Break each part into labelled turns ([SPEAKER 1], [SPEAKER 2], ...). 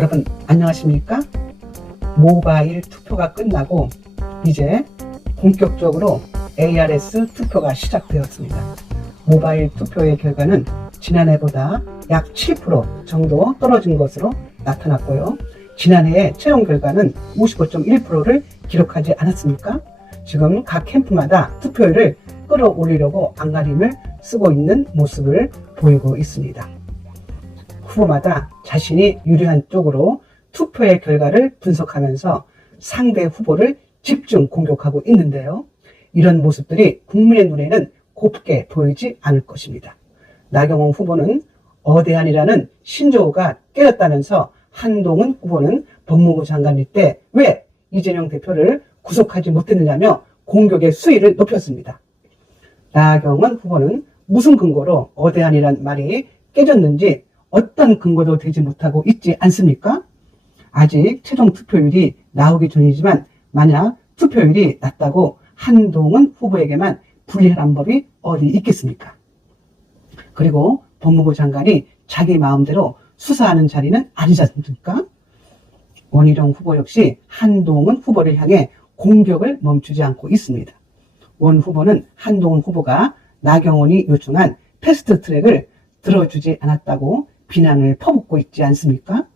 [SPEAKER 1] 여러분 안녕하십니까? 모바일 투표가 끝나고 이제 본격적으로 ARS 투표가 시작되었습니다. 모바일 투표의 결과는 지난해보다 약 7% 정도 떨어진 것으로 나타났고요. 지난해의 최종 결과는 55.1%를 기록하지 않았습니까? 지금 각 캠프마다 투표율을 끌어올리려고 안간힘을 쓰고 있는 모습을 보이고 있습니다. 후보마다 자신이 유리한 쪽으로 투표의 결과를 분석하면서 상대 후보를 집중 공격하고 있는데요. 이런 모습들이 국민의 눈에는 곱게 보이지 않을 것입니다. 나경원 후보는 어대안이라는 신조어가 깨졌다면서 한동훈 후보는 법무부 장관일 때 왜 이재명 대표를 구속하지 못했느냐며 공격의 수위를 높였습니다. 나경원 후보는 무슨 근거로 어대안이란 말이 깨졌는지 어떤 근거도 되지 못하고 있지 않습니까? 아직 최종 투표율이 나오기 전이지만 만약 투표율이 낮다고 한동훈 후보에게만 불리한 법이 어디 있겠습니까? 그리고 법무부 장관이 자기 마음대로 수사하는 자리는 아니지 않습니까? 원희룡 후보 역시 한동훈 후보를 향해 공격을 멈추지 않고 있습니다. 원 후보는 한동훈 후보가 나경원이 요청한 패스트 트랙을 들어주지 않았다고 비난을 퍼붓고 있지 않습니까?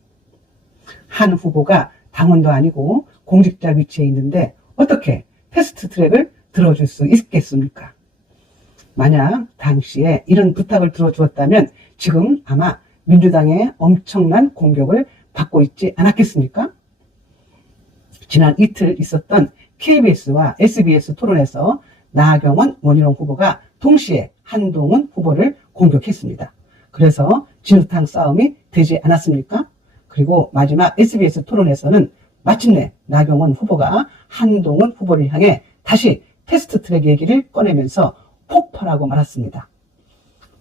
[SPEAKER 1] 한 후보가 당원도 아니고 공직자 위치에 있는데 어떻게 패스트 트랙을 들어줄 수 있겠습니까? 만약 당시에 이런 부탁을 들어주었다면 지금 아마 민주당의 엄청난 공격을 받고 있지 않았겠습니까? 지난 이틀 있었던 KBS와 SBS 토론에서 나경원 원희룡 후보가 동시에 한동훈 후보를 공격했습니다. 그래서 진흙탕 싸움이 되지 않았습니까? 그리고 마지막 SBS 토론에서는 마침내 나경원 후보가 한동훈 후보를 향해 다시 패스트 트랙 얘기를 꺼내면서 폭발하고 말았습니다.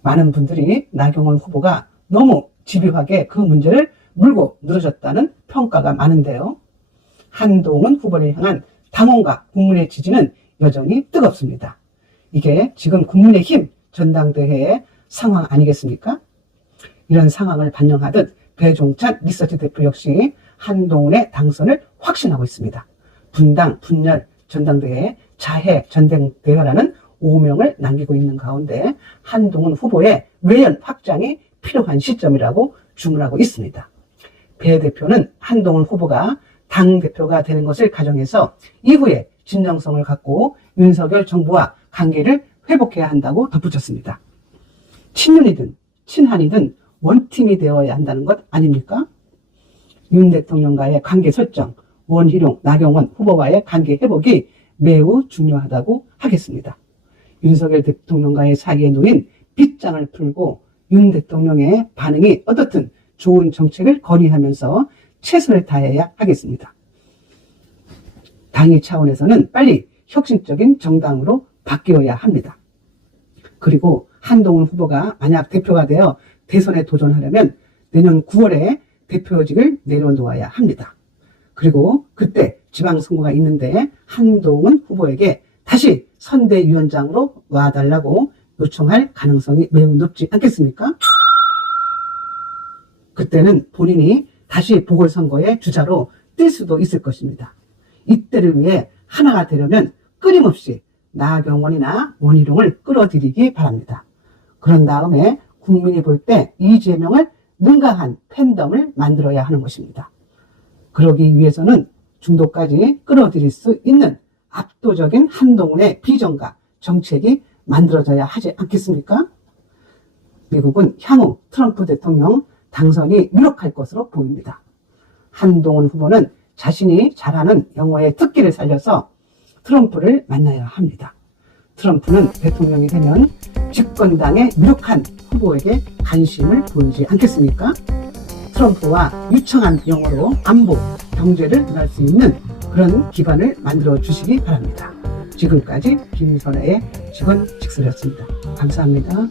[SPEAKER 1] 많은 분들이 나경원 후보가 너무 집요하게 그 문제를 물고 늘어졌다는 평가가 많은데요. 한동훈 후보를 향한 당원과 국민의 지지는 여전히 뜨겁습니다. 이게 지금 국민의힘 전당대회의 상황 아니겠습니까? 이런 상황을 반영하듯 배종찬 리서치 대표 역시 한동훈의 당선을 확신하고 있습니다. 분당, 분열, 전당대회, 자해, 전당대회라는 오명을 남기고 있는 가운데 한동훈 후보의 외연 확장이 필요한 시점이라고 주문하고 있습니다. 배 대표는 한동훈 후보가 당 대표가 되는 것을 가정해서 이후에 진정성을 갖고 윤석열 정부와 관계를 회복해야 한다고 덧붙였습니다. 친윤이든 친한이든 원팀이 되어야 한다는 것 아닙니까? 윤 대통령과의 관계 설정, 원희룡, 나경원 후보와의 관계 회복이 매우 중요하다고 하겠습니다. 윤석열 대통령과의 사이에 놓인 빗장을 풀고 윤 대통령의 반응이 어떻든 좋은 정책을 건의하면서 최선을 다해야 하겠습니다. 당의 차원에서는 빨리 혁신적인 정당으로 바뀌어야 합니다. 그리고 한동훈 후보가 만약 대표가 되어 대선에 도전하려면 내년 9월에 대표직을 내려놓아야 합니다. 그리고 그때 지방선거가 있는데 한동훈 후보에게 다시 선대위원장으로 와달라고 요청할 가능성이 매우 높지 않겠습니까? 그때는 본인이 다시 보궐선거의 주자로 뛸 수도 있을 것입니다. 이때를 위해 하나가 되려면 끊임없이 나경원이나 원희룡을 끌어들이기 바랍니다. 그런 다음에 국민이 볼 때 이재명을 능가한 팬덤을 만들어야 하는 것입니다. 그러기 위해서는 중도까지 끌어들일 수 있는 압도적인 한동훈의 비전과 정책이 만들어져야 하지 않겠습니까? 미국은 향후 트럼프 대통령 당선이 유력할 것으로 보입니다. 한동훈 후보는 자신이 잘하는 영어의 특기를 살려서 트럼프를 만나야 합니다. 트럼프는 대통령이 되면 집권당의 유력한 후보에게 관심을 보이지 않겠습니까? 트럼프와 유창한 영어로 안보, 경제를 논할 수 있는 그런 기반을 만들어 주시기 바랍니다. 지금까지 김선아의 직원 직설이었습니다. 감사합니다.